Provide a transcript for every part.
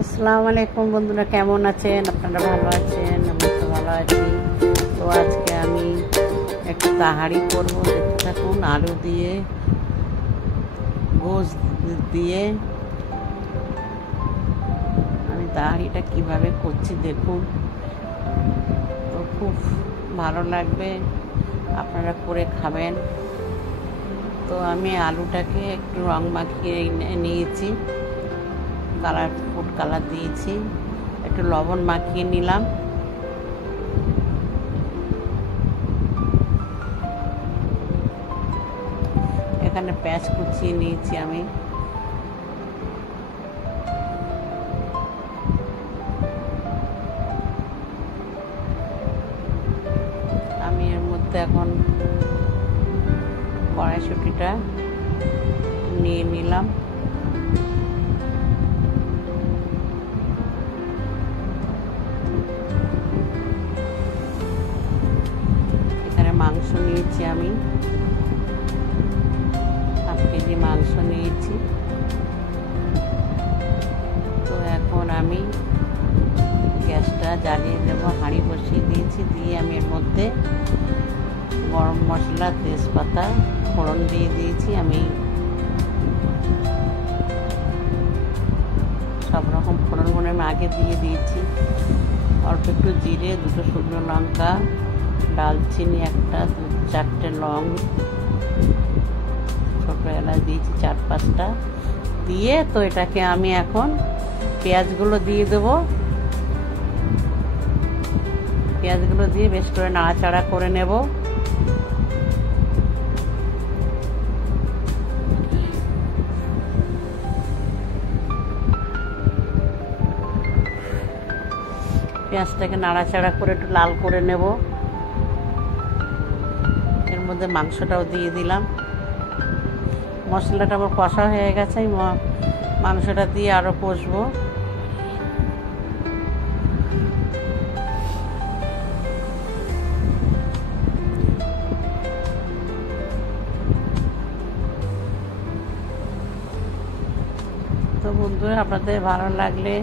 আসসালামু আলাইকুম বন্ধুরা, কেমন আছেন? আপনারা ভালো আছেন? আমি তো ভালো আছি। তো আজকে আমি একটু তাহাড়ি করবো, দেখতে থাকুন। আলু দিয়ে, গোশ দিয়ে আমি তাহাড়িটা কিভাবে করছি দেখুন। তো খুব ভালো লাগবে, আপনারা করে খাবেন। তো আমি আলুটাকে একটু রং মাখিয়ে নিয়েছি, ফুড কালার দিয়েছি, একটু লবণ মাখিয়ে নিলাম। এখানে পেঁয়াজ কুচিয়ে নিয়েছি আমি। এর মধ্যে এখন কড়াইশুঁটিটা নিয়ে নিলাম। এখানে মাংস নিয়েছি আমি, 1/2 কেজি মাংস নিয়েছি। তো এখন আমি গ্যাসটা জ্বালিয়ে দেবো, হাঁড়ি বসিয়ে দিয়েছি। দিয়ে আমি এর মধ্যে গরম মশলা, তেজপাতা ফোড়ন দিয়ে দিয়েছি। আমি সব রকম ফোড়ন আমি আগে দিয়ে দিয়েছি। অল্প একটু জিরে, 2টো শুকনো লঙ্কা, ডালচিনি 1টা, 4টে লং, ছোটো এলাচ দিয়েছি 4-5টা দিয়ে। তো এটাকে আমি এখন পেঁয়াজগুলো দিয়ে দেবো। পেঁয়াজগুলো দিয়ে বেশ করে নাড়াচাড়া করে নেব। পেঁয়াজটাকে নাড়াচাড়া করে একটু লাল করে নেব। এর মধ্যে মাংসটাও দিয়ে দিলাম। মশলাটা আমার কষা হয়ে গেছে, মাংসটা দিয়ে আরও কষবো। তো বন্ধুরা, আপনাদের ভালো লাগলে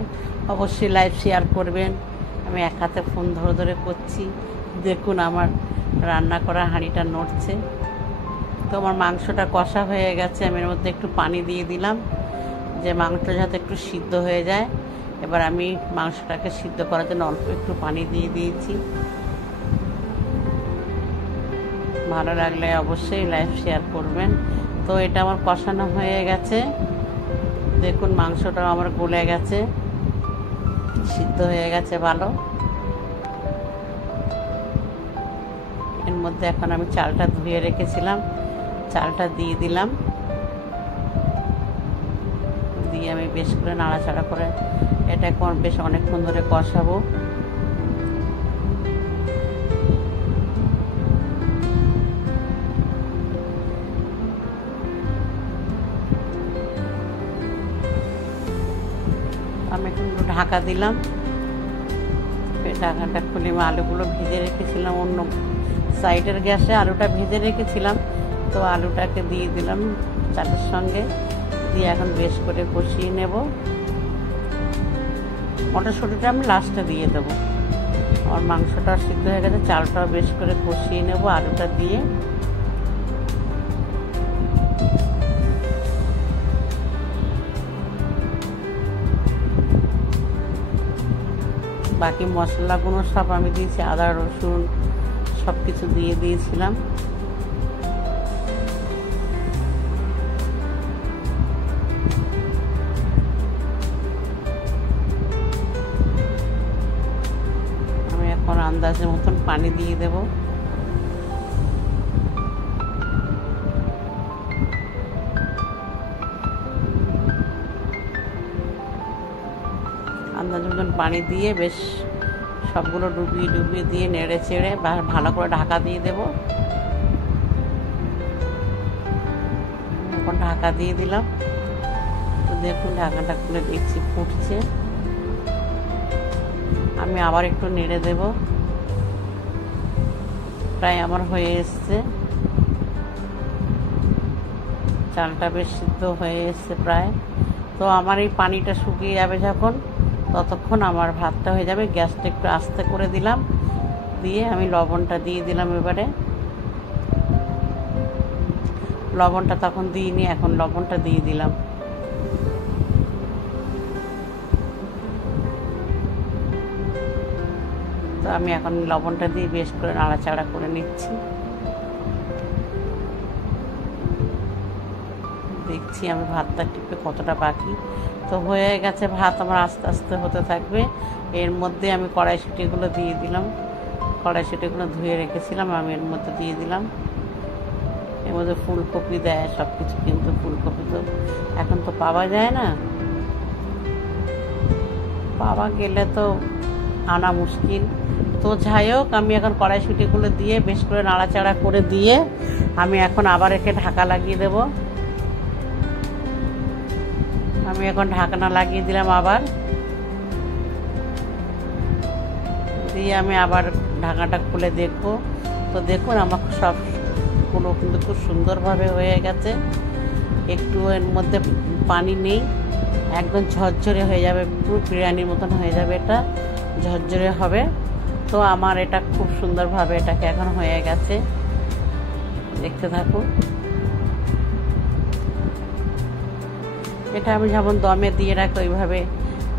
অবশ্যই লাইভ শেয়ার করবেন। আমি এক হাতে ফোন ধরে ধরে করছি, দেখুন আমার রান্না করা হাঁড়িটা নড়ছে। তো আমার মাংসটা কষা হয়ে গেছে। আমি এর মধ্যে একটু পানি দিয়ে দিলাম, যে মাংসটা যাতে একটু সিদ্ধ হয়ে যায়। এবার আমি মাংসটাকে সিদ্ধ করার জন্য অল্প একটু পানি দিয়ে দিয়েছি। ভালো লাগলে অবশ্যই লাইভ শেয়ার করবেন। তো এটা আমার কষানো হয়ে গেছে, দেখুন মাংসটাও আমার গলে গেছে, সিদ্ধ হয়ে গেছে ভালো। এর মধ্যে এখন আমি চালটা ধুয়ে রেখেছিলাম, চালটা দিয়ে দিলাম। দিয়ে আমি বেশ করে নাড়াচাড়া করে এটা এখন বেশ অনেকক্ষণ ধরে কষাবো। আমি একটু ঢাকা দিলাম। ঢাকাটা খুলে আমি আলুগুলো ভেজে রেখেছিলাম, অন্য সাইডের গ্যাসে আলুটা ভেজে রেখেছিলাম। তো আলুটাকে দিয়ে দিলাম চালের সঙ্গে, দিয়ে এখন বেশ করে কষিয়ে নেব। মটরশুঁটিটা আমি লাস্টে দিয়ে দেবো। আমার মাংসটা সিদ্ধ হয়ে গেছে, চালটাও বেশ করে কষিয়ে নেব আলুটা দিয়ে। বাকি মশলাগুলো সব আমি দিয়েছি, আদা রসুন সব কিছু দিয়ে দিয়েছিলাম। আমি এখন আন্দাজের মতন পানি দিয়ে দেব। আন্দাজ মতন পানি দিয়ে বেশ সবগুলো ডুবিয়ে ডুবিয়ে দিয়ে নেড়ে চেড়ে ভালো করে ঢাকা দিয়ে দেব। এখন ঢাকা দিয়ে দিলাম। তো দেখুন ঢাকাটা খুলে দেখছি ফুটছে। আমি আবার একটু নেড়ে দেব। প্রায় আমার হয়ে এসছে, চালটা বেশ সিদ্ধ হয়ে এসছে প্রায়। তো আমার এই পানিটা শুকিয়ে যাবে যখন, ততক্ষণ আমার ভাতটা হয়ে যাবে। গ্যাসটা একটু আস্তে করে দিলাম, দিয়ে আমি লবণটা দিয়ে দিলাম। এবারে লবণটা তখন দিইনি, এখন লবণটা দিয়ে দিলাম। তো আমি এখন লবণটা দিয়ে বেশ করে নাড়াচাড়া করে নিচ্ছি। দেখছি আমি ভাতটা টিপে কতটা বাকি। তো হয়ে গেছে ভাত আমার, আস্তে আস্তে হতে থাকবে। এর মধ্যে আমি কড়াইশুঁটিগুলো দিয়ে দিলাম। কড়াইশুঁটিগুলো ধুয়ে রেখেছিলাম, আমি এর মধ্যে দিয়ে দিলাম। এর মধ্যে ফুলকপি দেয় সব কিছু, কিন্তু ফুলকপি তো এখন তো পাওয়া যায় না, পাওয়া গেলে তো আনা মুশকিল। তো যাই হোক, আমি এখন কড়াইশুঁটিগুলো দিয়ে বেশ করে নাড়াচাড়া করে দিয়ে আমি এখন আবার একে ঢাকা লাগিয়ে দেব। আমি এখন ঢাকনা লাগিয়ে দিলাম আবার, দিয়ে আমি আবার ঢাকনাটা খুলে দেখবো। তো দেখুন আমার সবগুলো কিন্তু খুব সুন্দরভাবে হয়ে গেছে। একটু এর মধ্যে পানি নেই, একদম ঝরঝরে হয়ে যাবে, পুরো বিরিয়ানির মতন হয়ে যাবে, এটা ঝরঝরে হবে। তো আমার এটা খুব সুন্দরভাবে এটাকে এখন হয়ে গেছে, দেখতে থাকুন। এটা আমি যেমন দমে দিয়ে রাখবো ওইভাবে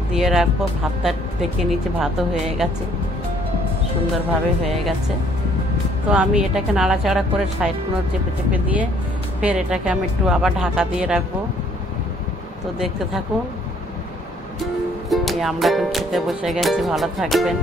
দিয়ে রাখবো। ভাতটা দেখে নিচে ভাতও হয়ে গেছে, সুন্দরভাবে হয়ে গেছে। তো আমি এটাকে নাড়াচাড়া করে সাইডগুলো চেপে চেপে দিয়ে ফের এটাকে আমি একটু আবার ঢাকা দিয়ে রাখবো। তো দেখতে থাকুন। আমরা এখন খেতে বসে গেছি, ভালো থাকবেন।